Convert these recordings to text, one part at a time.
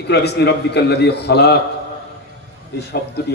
ইকরা বিসমি রাব্বিকাল্লাযী খালাক, এই শব্দটি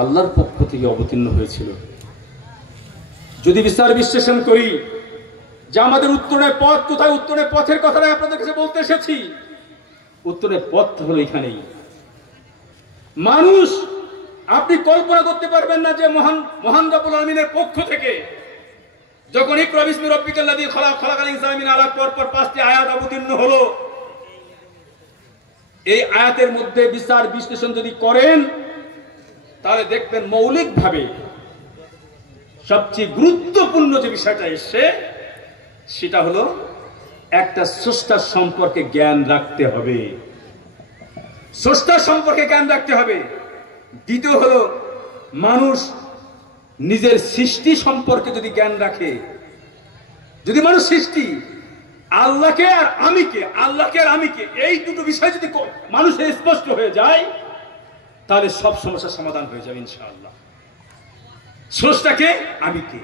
আল্লাহর পক্ষ থেকে অবতীর্ণ হয়েছিল। যদি বিচার বিশ্লেষণ করি যে আমাদের উত্তরণের পথ কোথায়, উত্তরণের পথের কথাটা আপনাদের কাছে বলতে এসেছি। উত্তরণের পথ হলো এখানেই। মানুষ, আপনি কল্পনা করতে পারবেন না যে মহান রব্বুল আলামিনের পক্ষ থেকে যখন ইকরা বিসমি রাব্বিকাল্লাযী খালাক খালাকাল ইনসানা মিন আলাক পর 5টি আয়াত অবতীর্ণ হলো, এই আয়াতের মধ্যে বিচার বিশ্লেষণ যদি করেন তাহলে দেখবেন মৌলিকভাবে সবচেয়ে গুরুত্বপূর্ণ যে বিষয়টা এসছে সেটা হলো একটা স্রষ্টার সম্পর্কে জ্ঞান রাখতে হবে। স্রষ্টার সম্পর্কে জ্ঞান রাখতে হবে। দ্বিতীয় হলো মানুষ নিজের সৃষ্টি সম্পর্কে যদি জ্ঞান রাখে, যদি মানুষ সৃষ্টি আল্লাহকে আর আমিকে এই দুটো বিষয় যদি মানুষের স্পষ্ট হয়ে যায় তাহলে সব সমস্যার সমাধান হয়ে যাবে ইনশাআল্লাহ। স্রষ্টাকে আমিকে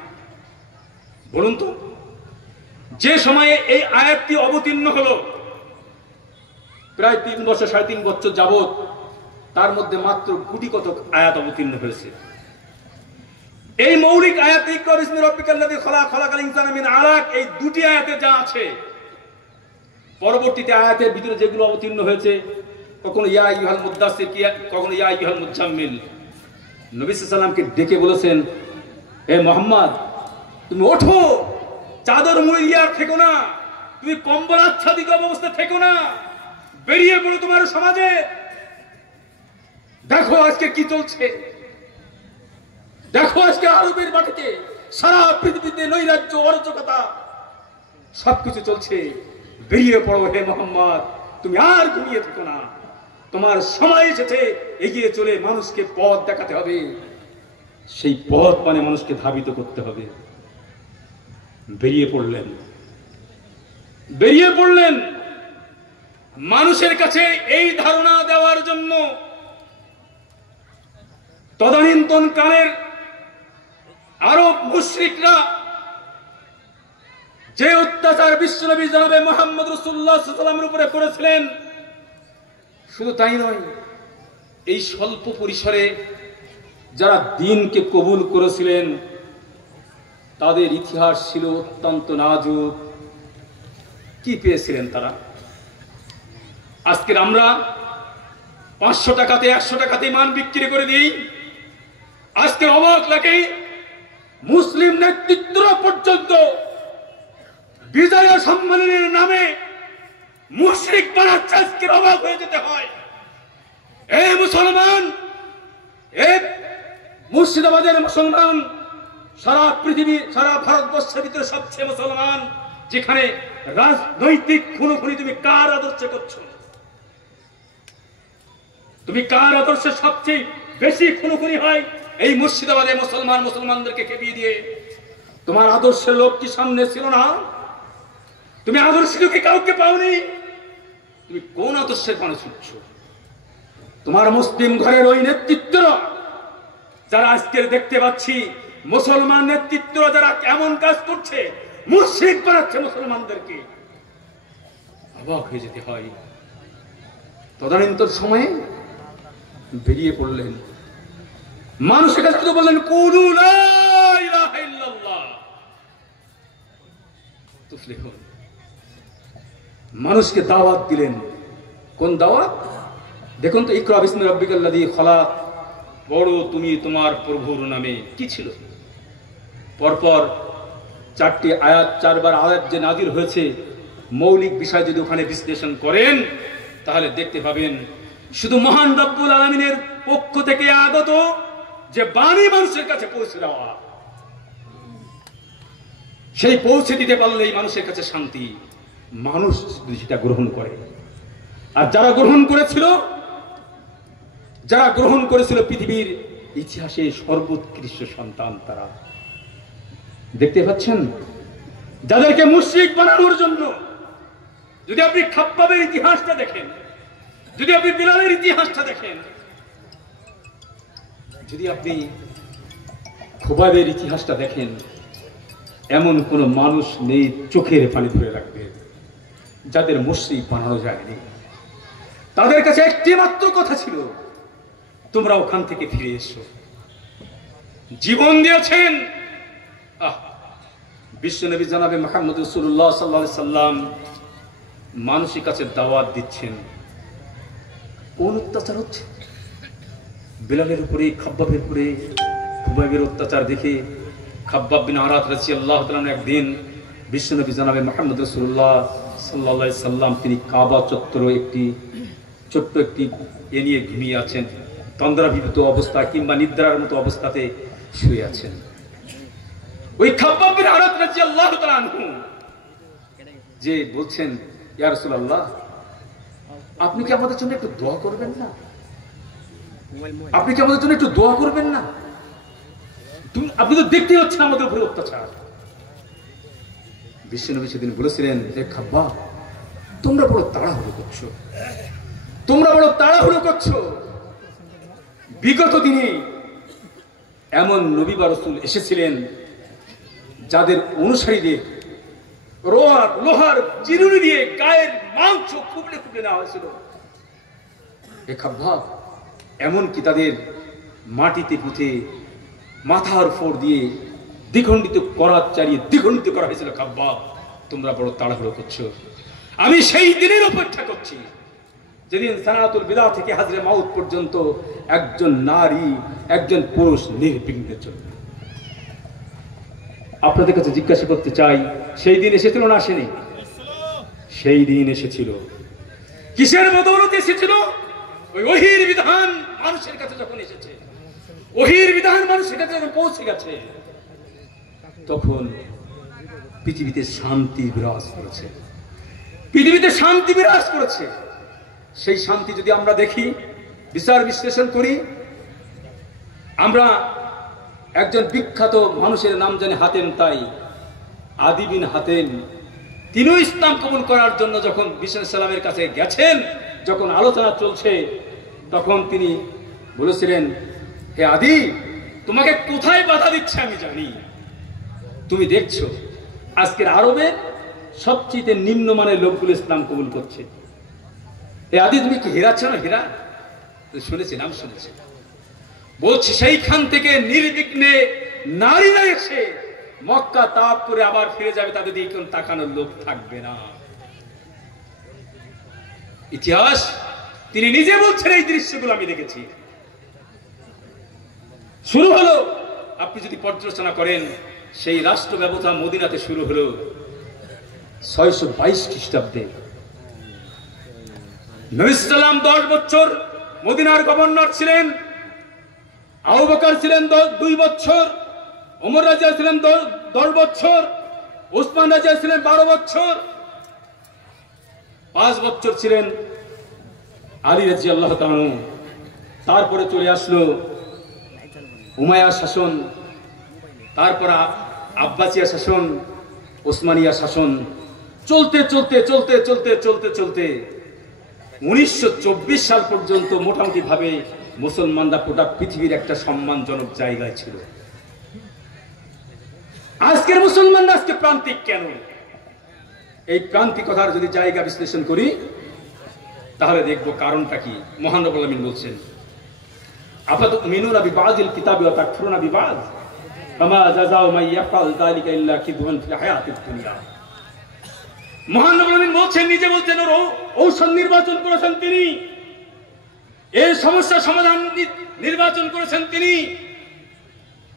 বলুন তো, যে সময়ে এই আয়াতটি অবতীর্ণ হলো প্রায় 3 বছর 3.5 বছর যাবত, তার মধ্যে মাত্র কোটি কত আয়াত অবতীর্ণ হয়েছে। এই মৌলিক আয়াত ইকরা বিসমি রাব্বিকাল্লাযী খালাক খালাকাল ইনসানা মিন আলাক, এই দুটি আয়াতে যা আছে, পরবর্তীতে আয়াতের ভিতরে যেগুলো অবতীর্ণ হয়েছে, কখনো ইয়া আইয়ুহাল মুদ্দাসসির, কখনো ইয়া আইয়ুহাল মুজাম্মিল, নবী সাল্লাল্লাহু আলাইহি ওয়াসাল্লামকে ডেকে বলেছেন, হে মুহাম্মদ তুমি ওঠো, চাদর মুড়ি দিয়ে আর থেকো না, তুমি কম্বল আচ্ছাদিত অবস্থা থেকো না, বেরিয়ে পড়ো তোমার সমাজে। দেখো আজকে কি চলছে, দেখো আজকে আরবের মাটিতে সারা পৃথিবীতে নৈরাজ্য অরাজকতা সবকিছু চলছে। বেরিয়ে পড়ো হে মুহাম্মদ, তুমি আর ঘুমিয়ে থেকো না, তোমার সময় এসেছে এগিয়ে চলে মানুষকে পথ দেখাতে হবে। সেই পথ মানে মানুষকে ধাবিত করতে হবে। বেরিয়ে পড়লেন মানুষের কাছে এই ধারণা দেওয়ার জন্য। তদানীন্তন কালের আরব মুশরিকরা যে অত্যাচার বিশ্বনবী জনাবে মুহাম্মদ রাসূলুল্লাহ সাল্লাল্লাহু আলাইহি ওয়াসাল্লামের উপরে করেছিলেন, শুধু তাই নয়, এই স্বল্প পরিসরে যারা দ্বীনকে কবুল করেছিলেন তাদের ইতিহাস ছিল অত্যন্ত নাজুক। কি পেয়েছিলেন তারা? আজকের আমরা 500 টাকাতে 100 টাকাতে মান বিক্রি করে দিই। আজকে অবাক লাগে, মুসলিম নেতৃত্ব পর্যন্ত বিজয় সম্মেলনের নামে মুশরিক বানাচ্ছে। আজকের অবাক হয়ে যেতে হয়। এ মুসলমান, এ মুর্শিদাবাদের মুসলমান, সারা পৃথিবী সারা ভারতবর্ষের ভিতরে সবচেয়ে মুসলমান যেখানে রাজনৈতিক খুনোখুনি তুমি কার আদর্শে করছো? তুমি কার আদর্শে সবচেয়ে বেশি খুনোখুনি হয়? এই মুর্শিদাবাদে মুসলমানদেরকে খেপিয়ে দিয়ে। তোমার আদর্শের লোক কি সামনে ছিল না? তুমি আদর্শের লোকে কাউকে পাওনি। তুমি কোন আদর্শের পানে ছুটছ? তোমার মুসলিম ঘরের ওই নেতৃত্বরা যারা আজকে দেখতে পাচ্ছি, মুসলমান নেতৃত্ব যারা এমন কাজ করছে, মুশরিক বানাচ্ছে মুসলমানদেরকে, অবাক হয়ে যেতে হয়। তদানীন্তন সময়ে বেরিয়ে পড়লেন মানুষের কাছে, বললেন কুলু লা ইলাহা ইল্লাল্লাহ তুফলিহুন। মানুষকে দাওয়াত দিলেন। কোন দাওয়াত? দেখুন তো, ইকরা বিসমি রাব্বিকাল্লাযী খালাক, বড় তুমি তোমার প্রভুর নামে। কি ছিল? পরপর 4টি আয়াত, 4বার আয়াত যে নাজিল হয়েছে, মৌলিক বিষয় যদি ওখানে বিশ্লেষণ করেন তাহলে দেখতে পাবেন শুধু মহান রব্বুল আলামিনের পক্ষ থেকে আগত যে বাণী মানুষের কাছে পৌঁছে দেওয়া, সেই পৌঁছে দিতে পারলেই মানুষের কাছে শান্তি, মানুষ যদি সেটা গ্রহণ করে। আর যারা গ্রহণ করেছিল পৃথিবীর ইতিহাসে সর্বোৎকৃষ্ট সন্তান তারা। দেখতে পাচ্ছেন, যাদেরকে মুশরিক বানানোর জন্য, যদি আপনি খাব্বাবের ইতিহাসটা দেখেন, যদি আপনি বিলালের ইতিহাসটা দেখেন, যদি আপনি খোবাবের ইতিহাসটা দেখেন, এমন কোন মানুষ নেই চোখের পানি ধরে রাখবে যাদের মুশরিক বানানো যায়নি। তাদের কাছে একটি মাত্র কথা ছিল, তোমরা ওখান থেকে ফিরে এসো। জীবন দিয়েছেন। বিশ্বনবী জনাবে মুহাম্মদ রাসূলুল্লাহ সাল্লাল্লাহু আলাইহি সাল্লাম মানুষের কাছে দাওয়াত দিচ্ছেন। কোন অত্যাচার হচ্ছে? বিলালের উপরে, খাব্বাবের উপরে খুবাইবের অত্যাচার দেখে খাব্বাব বিন আরাত রাদিয়াল্লাহু তাআলা একদিন বিশ্বনবী জনাবে মুহাম্মদ রাসূলুল্লাহ সাল্লাল্লাহু আলাইহি সাল্লাম তিনি কাবা চত্বরে একটি ছোট্ট একটি নিয়ে ঘুমিয়ে আছেন, তন্দ্রাভিভূত অবস্থা কিংবা নিদ্রার মতো অবস্থাতে শুয়ে আছেন। ওই খাব্বাব বিন আরাত রাদিয়াল্লাহু তাআলা আনহু যে বলছেন, ইয়া রাসূলুল্লাহ, আপনি কি আমাদের জন্য একটু দোয়া করবেন না? আপনি কি আমাদের জন্য একটু দোয়া করবেন না? আপনি তো দেখতেই হচ্ছেন আমাদের উপরে অত্যাচার। বিশ্বনবী সেদিন বলেছিলেন, হে খাব্বাব, তোমরা বড় তাড়াহুড়ো করছো, তোমরা বড় তাড়াহুড়ো করছো। বিগত দিনে এমন নবী বা রাসূল এসেছিলেন যাদের অনুসারীদের লোহার চিরুনি দিয়ে গায়ের মাংস খুবলে খুবলে নেওয়া হয়েছিল। হে খাব্বাব, এমনকি তাদের মাটিতে পুঁতে মাথার উপর দিয়ে দ্বিখণ্ডিত করা চালিয়ে দ্বিখণ্ডিত করা হয়েছিল। খাব্বাব, তোমরা বড় তাড়াহুড়ো করছো। আমি সেই দিনের অপেক্ষা করছি যেদিন সানাতুল বিদা থেকে হাজরে মাউত পর্যন্ত একজন নারী একজন পুরুষ নির্বিঘ্নে চলবে। আপনাদের কাছে জিজ্ঞাসা করতে চাই, সেই দিন এসেছিল না আসেনি? সেই দিন এসেছিল। কিসের বদৌলতে এসেছিল? ওই ওহীর বিধান মানুষের কাছে যখন এসেছে, ওহীর বিধান মানুষের কাছে যখন পৌঁছে গেছে, তখন পৃথিবীতে শান্তি বিরাজ করেছে, পৃথিবীতে শান্তি বিরাজ করেছে। সেই শান্তি যদি আমরা দেখি, বিচার বিশ্লেষণ করি, আমরা একজন বিখ্যাত মানুষের নাম জানি হাতেম তাই, আদি বিন হাতেম। তিনিও ইসলাম কবুল করার জন্য যখন বিশ্বনবী সাল্লাল্লাহু আলাইহি সাল্লামের কাছে গেছেন, যখন আলোচনা চলছে, তখন তিনি বলেছিলেন, হে আদি, তোমাকে কোথায় বাধা দিচ্ছে আমি জানি। তুমি দেখছো আজকের আরবের সবচেয়ে নিম্নমানের লোকগুলো ইসলাম কবুল করছে। হে আদি, তুমি কি হেরাচ্ছ না? হেরা শুনেছি, নাম শুনেছি। বলছি সেইখান থেকে নির্বিঘ্নে নারীরা এসে মক্কা তাওয়াফ করে আবার ফিরে যাবে, তাদের দিকে কোন তাকানোর লোক থাকবে না। ইতিহাস তিনি নিজে বলছেন, এই দৃশ্যগুলো আমি দেখেছি। শুরু হলো, আপনি যদি পর্যালোচনা করেন, সেই রাষ্ট্র ব্যবস্থা মদিনাতে শুরু হলো 622 খ্রিস্টাব্দে। নবী সাল্লাল্লাহু 10 বছর মদিনার গভর্নর ছিলেন। আবু বকর ছিলেন 2 বছর, ওমর রাদিয়াল্লাহু ছিলেন 10 বছর, ওসমান রাদিয়াল্লাহু ছিলেন 12 বছর, 5 বছর ছিলেন আলী রাদিয়াল্লাহু তাআলা। তারপরে চলে আসলো উমাইয়া শাসন, তারপর আব্বাসিয়া শাসন, ওসমানিয়া শাসন। চলতে চলতে চলতে চলতে চলতে চলতে 1924 সাল পর্যন্ত মোটামুটি ভাবে মুসলমানরা গোটা পৃথিবীর একটা সম্মানজনক জায়গায় ছিল। আজকের মুসলমানরা আজকে প্রান্তিক কেন? এই প্রান্তিকতার যদি জায়গা বিশ্লেষণ করি, তাহলে দেখব কারণটা কি। মহান রব্বুল আলামিন বলছেন, আফাতুমিনুনা বিবাযিল কিতাবি ওয়া তাকফুরুনা বিবায ফামা জাযাউ মান ইয়াফআল যালিকা ইল্লা খিযুন ফিল হায়াতিদ দুনিয়া। মহান রব্বুল আলামিন বলছেন, নিজে বলছেন, ওর ঔষধ নির্বাচন করেছেন তিনি, এই সমস্যা সমাধান নির্বাচন করেছেন তিনি।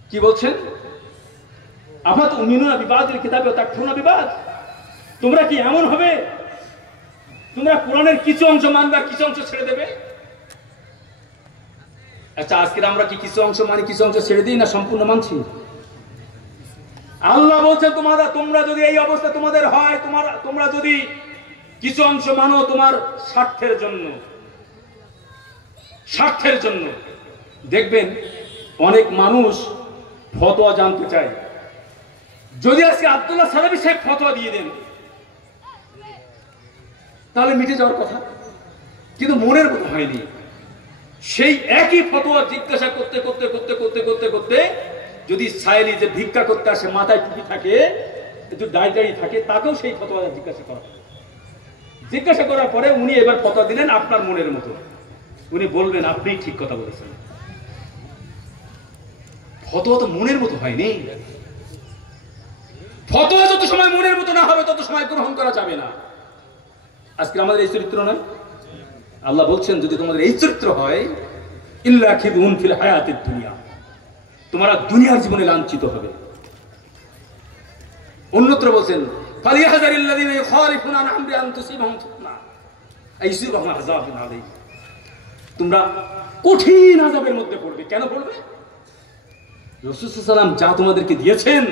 কি বলছেন? আফাতুমিনুনা বিবাযিল কিতাবি ওয়া তাকফুরুনা বিবায। তোমরা কি এমন হবে, তোমরা কোরআনের কিছু অংশ মানবে আর কিছু অংশ ছেড়ে দেবে? আচ্ছা, আজকে আমরা কি কিছু অংশ মানি, কিছু অংশ ছেড়ে দিই, না সম্পূর্ণ মানছি? আল্লাহ বলছেন, তোমরা যদি এই অবস্থা তোমাদের হয়, তোমরা যদি কিছু অংশ মানো তোমার স্বার্থের জন্য, দেখবেন অনেক মানুষ ফতোয়া জানতে চায়। যদি আজকে আব্দুল্লাহ সালাফি সাহেব ফতোয়া দিয়ে দেন, তাহলে মিটে যাওয়ার কথা, কিন্তু মনের মতো হয়নি। সেই একই ফতোয়া জিজ্ঞাসা করতে করতে করতে করতে করতে করতে যদি সায়েলি যে ভিক্ষা করতে আসে, মাথায় টুপি থাকে, একটু দাড়ি থাকে, তাকেও সেই ফতোয়া জিজ্ঞাসা করা হয়। জিজ্ঞাসা করার পরে উনি এবার ফতোয়া দিলেন আপনার মনের মতো। উনি বলবেন আপনি ঠিক কথা বলেছেন। ফতোয়া তো মনের মতো হয়নি। ফতোয়া যত সময় মনের মতো না হবে তত সময় গ্রহণ করা যাবে না। আজকে আমাদের এই চরিত্র নয়। আল্লাহ বলছেন যদি তোমাদের এই চরিত্র হয় ইল্লা খিদুন ফিল হায়াতিদ দুনিয়া, তোমরা দুনিয়ার জীবনে লাঞ্ছিত হবে। অন্যত্র বলছেন ফালিয়াহযারিল্লাযীনা ইউখালিফুনা আন আমরি আন তুসিবাহুম ফিতনা আইসিবাহুম আযাবুন আলীম, তোমরা কঠিন আযাবের মধ্যে পড়বে। কেন পড়বে? রাসূল সাল্লাল্লাহু আলাইহি ওয়াসাল্লাম যা তোমাদেরকে দিয়েছেন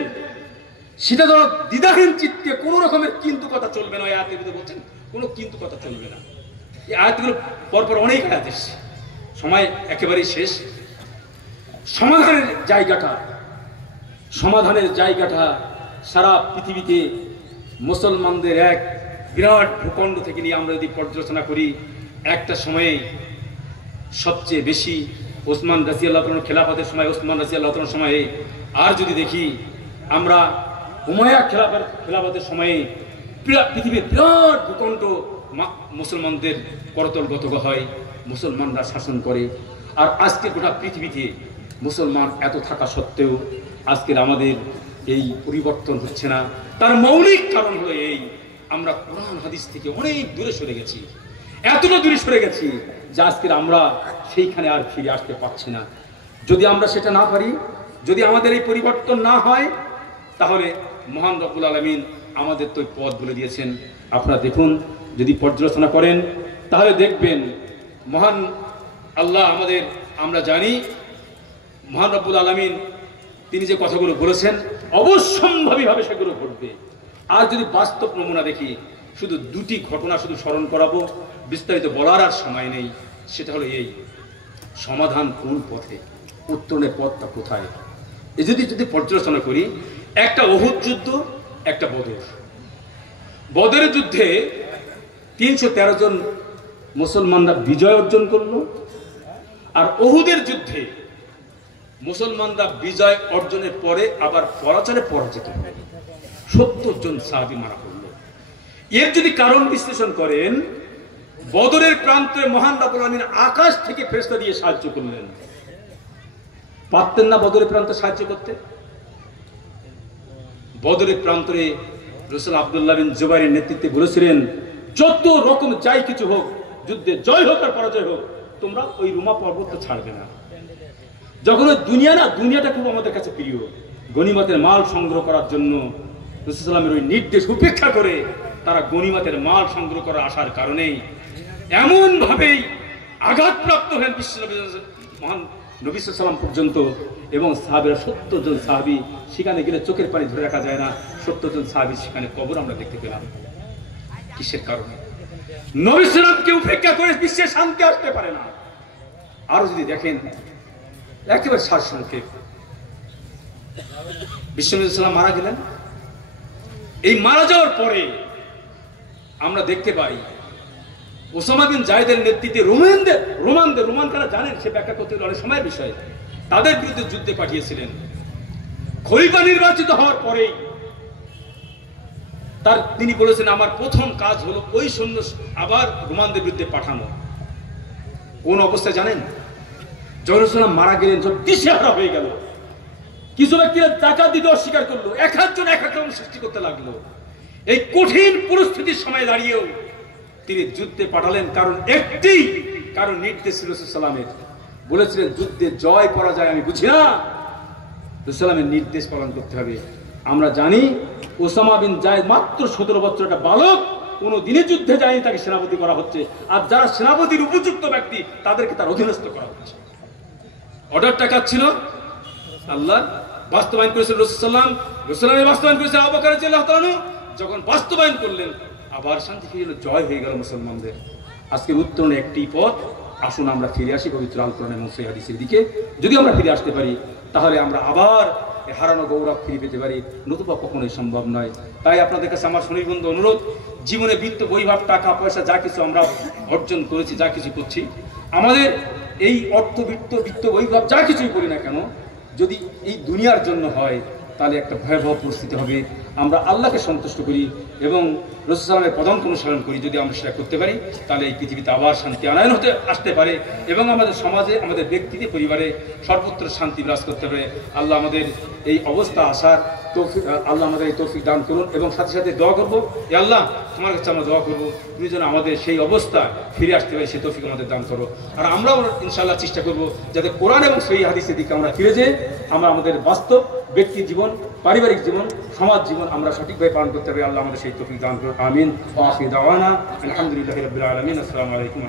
সেটা তো দ্বিধাহীন চিত্তে কোন রকমের কিন্তু কথা চলবে না। এই আয়াতের ভিতরে বলছেন কোনো কিন্তু কথা চলবে না। এই আয়াতগুলো পরপর অনেক আয়াত এসেছে, সময় একেবারেই শেষ। সমাধানের জায়গাটা সারা পৃথিবীতে মুসলমানদের এক বিরাট ভূখণ্ড থেকে নিয়ে আমরা যদি পর্যালোচনা করি, একটা সময়ে সবচেয়ে বেশি ওসমান রাদিয়াল্লাহু তাআলার খেলাফতের সময়, ওসমান রাদিয়াল্লাহু তাআলার সময়ে, আর যদি দেখি আমরা উমাইয়া খেলাফতের সময়ে পৃথিবীর বিরাট ভূখণ্ড মুসলমানদের করতলগত হয়, মুসলমানরা শাসন করে। আর আজকে গোটা পৃথিবীতে মুসলমান এত থাকা সত্ত্বেও আজকের আমাদের এই পরিবর্তন হচ্ছে না। তার মৌলিক কারণ হলো এই, আমরা কোরআন হাদিস থেকে অনেক দূরে সরে গেছি, এতটা দূরে সরে গেছি যে আজকের আমরা সেইখানে আর ফিরে আসতে পারছি না। যদি আমরা সেটা না পারি, যদি আমাদের এই পরিবর্তন না হয়, তাহলে মহান রব্বুল আলামিন আমাদের তো পথ বলে দিয়েছেন। আপনারা দেখুন, যদি পর্যালোচনা করেন তাহলে দেখবেন মহান আল্লাহ আমাদের, আমরা জানি মহান রব্বুল আলামিন তিনি যে কথাগুলো বলেছেন অবশ্যম্ভাবীভাবে সেগুলো ঘটবে। আর যদি বাস্তব নমুনা দেখি, শুধু দুটি ঘটনা শুধু স্মরণ করাবো, বিস্তারিত বলার আর সময় নেই। সেটা হলো এই, সমাধান কোন পথে, উত্তরণের পথটা কোথায়। এই যদি পর্যালোচনা করি, একটা উহুদ যুদ্ধ, একটা বদর। বদরের যুদ্ধে 313 জন মুসলমানরা বিজয় অর্জন করলো, আর উহুদের যুদ্ধে মুসলমানরা বিজয় অর্জনের পরে আবার পরাজয়ে পরাজিত হলো, 70 জন সাহাবী মারা পড়লো। এর যদি কারণ বিশ্লেষণ করেন, বদরের প্রান্তে মহান রব্বুল আলামিন আকাশ থেকে ফেরেশতা দিয়ে সাহায্য করলেন। পারতেন না বদরের প্রান্তে সাহায্য করতে? বদরের প্রান্তরে রাসূল আব্দুল্লাহ বিন জুবাইরের নেতৃত্বে বলেছিলেন, যত রকম যাই কিছু হোক, যুদ্ধে জয় হোক আর পরাজয় হোক, তোমরা ওই রুমা পর্বত ছাড়বে না। যখন ওই দুনিয়াটা খুব আমাদের কাছে প্রিয়, গনিমতের মাল সংগ্রহ করার জন্য রাসূল সাল্লাল্লাহু আলাইহি ওয়াসাল্লামের ওই নির্দেশ উপেক্ষা করে তারা গনিমতের মাল সংগ্রহ করার আসার কারণেই এমন ভাবেই আঘাতপ্রাপ্ত হলেন বিশ্বনবী মহান নবী সাল্লাল্লাহু আলাইহি ওয়াসাল্লাম পর্যন্ত। এবং সাহাবীরা 70 জন সাহাবী, সেখানে গেলে চোখের পানি ধরে রাখা যায় না, 70 জন সাহাবী সেখানে কবর আমরা দেখতে পেলাম। কিসের কারণে? নবী সাল্লাল্লাহু আলাইহি ওয়াসাল্লামকে উপেক্ষা করে বিশ্বে শান্তি আসতে পারে না। আরো যদি দেখেন একেবারে সারসংক্ষেপ, বিশ্বনবী সাল্লাল্লাহু আলাইহি ওয়াসাল্লাম মারা গেলেন। এই মারা যাওয়ার পরে আমরা দেখতে পাই ওসামা বিন জায়েদের নেতৃত্বে রোমান কারা জানেন, সে ব্যাখ্যা করতে গেলে অনেক সময়ের বিষয়, তাদের বিরুদ্ধে যুদ্ধে পাঠিয়েছিলেন। খলিফা নির্বাচিত হওয়ার পরেই তিনি বলেছেন, আমার প্রথম কাজ হলো ওই সৈন্য আবার রোমানদের বিরুদ্ধে পাঠানো। কোন অবস্থায় জানেন? যখন মারা গেলেন, সব দিশেহারা হয়ে গেল। কিছু ব্যক্তিরা যাকাত দিতে অস্বীকার করলো, এক একজন এক এক রকম সৃষ্টি করতে লাগলো। এই কঠিন পরিস্থিতির সময় দাঁড়িয়েও তিনি যুদ্ধে পাঠালেন, কারণ নির্দেশ ছিল রাসূল সাল্লাল্লাহু আলাইহি ওয়াসাল্লামের। বলেছিলেন, যুদ্ধে জয় পরাজয় আমি বুঝি না, রাসূল সাল্লাল্লাহু আলাইহি ওয়াসাল্লামের নির্দেশ পালন করতে হবে। আমরা জানি ওসামা বিন জায়েদ মাত্র 17 বছর একটা বালক, কোনো দিনে যুদ্ধে যায়নি, তাকে সেনাপতি করা হচ্ছে। আর যারা সেনাপতির উপযুক্ত ব্যক্তি তাদেরকে তার অধীনস্থ করা হচ্ছে। অর্ডারটা কাজ ছিল আল্লাহ, বাস্তবায়ন করেছিল রাসূল সাল্লাল্লাহু আলাইহি ওয়াসাল্লাম, বাস্তবায়ন করেছিল আবু বকর রাদিয়াল্লাহু তাআলা। যখন বাস্তবায়ন করলেন, আবার শান্তি ফিরে এলো, জয় হয়ে গেল মুসলমানদের। আজকের উত্তরণে একটি পথ, আসুন আমরা ফিরে আসি পবিত্র আল কোরআন এবং সহিহ হাদিসের দিকে। যদি আমরা ফিরে আসতে পারি, তাহলে আমরা আবার হারানো গৌরব ফিরে পেতে পারি, নতুবা কখনোই সম্ভব নয়। তাই আপনাদের কাছে আমার সুনির্বন্ধ অনুরোধ, জীবনে বৃত্ত বৈভব, টাকা পয়সা যা কিছু আমরা অর্জন করেছি, যা কিছু করছি, আমাদের এই অর্থ বৃত্ত বৈভব যা কিছুই করি না কেন, যদি এই দুনিয়ার জন্য হয়, তাহলে একটা ভয়াবহ পরিস্থিতি হবে। আমরা আল্লাহকে সন্তুষ্ট করি এবং রাসূল সাল্লাল্লাহু আলাইহি পদাঙ্ক অনুসরণ করি, যদি আমরা সেটা করতে পারি তাহলে এই পৃথিবীতে আবার শান্তি আনয়ন আসতে পারে এবং আমাদের সমাজে, আমাদের ব্যক্তিতে, পরিবারে সর্বত্র শান্তি বিরাজ করতে পারে। আল্লাহ আমাদের এই অবস্থা আসার তৌফিক, আল্লাহ আমাদের এই তৌফিক দান করুন। এবং সাথে সাথে দোয়া করবো, এ আল্লাহ তোমার কাছে আমরা দোয়া করবো তুমি যেন আমাদের সেই অবস্থা ফিরে আসতে পারি, সেই তৌফিক আমাদের দান করো। আর আমরাও ইনশাআল্লাহ চেষ্টা করবো যাতে কোরআন এবং সহিহ হাদিসের দিকে আমরা ফিরে যাই, আমরা আমাদের বাস্তব ব্যক্তি জীবন, পারিবারিক জীবন, সমাজ জীবন আমরা সঠিকভাবে পালন করতে পারি। আল্লাহ আমাদের সেই তৌফিক দান করুন। আমিন। ওয়া আখিরু দাওয়ানা আলহামদুলিল্লাহি রাব্বিল আলামিন। আসসালামু আলাইকুম।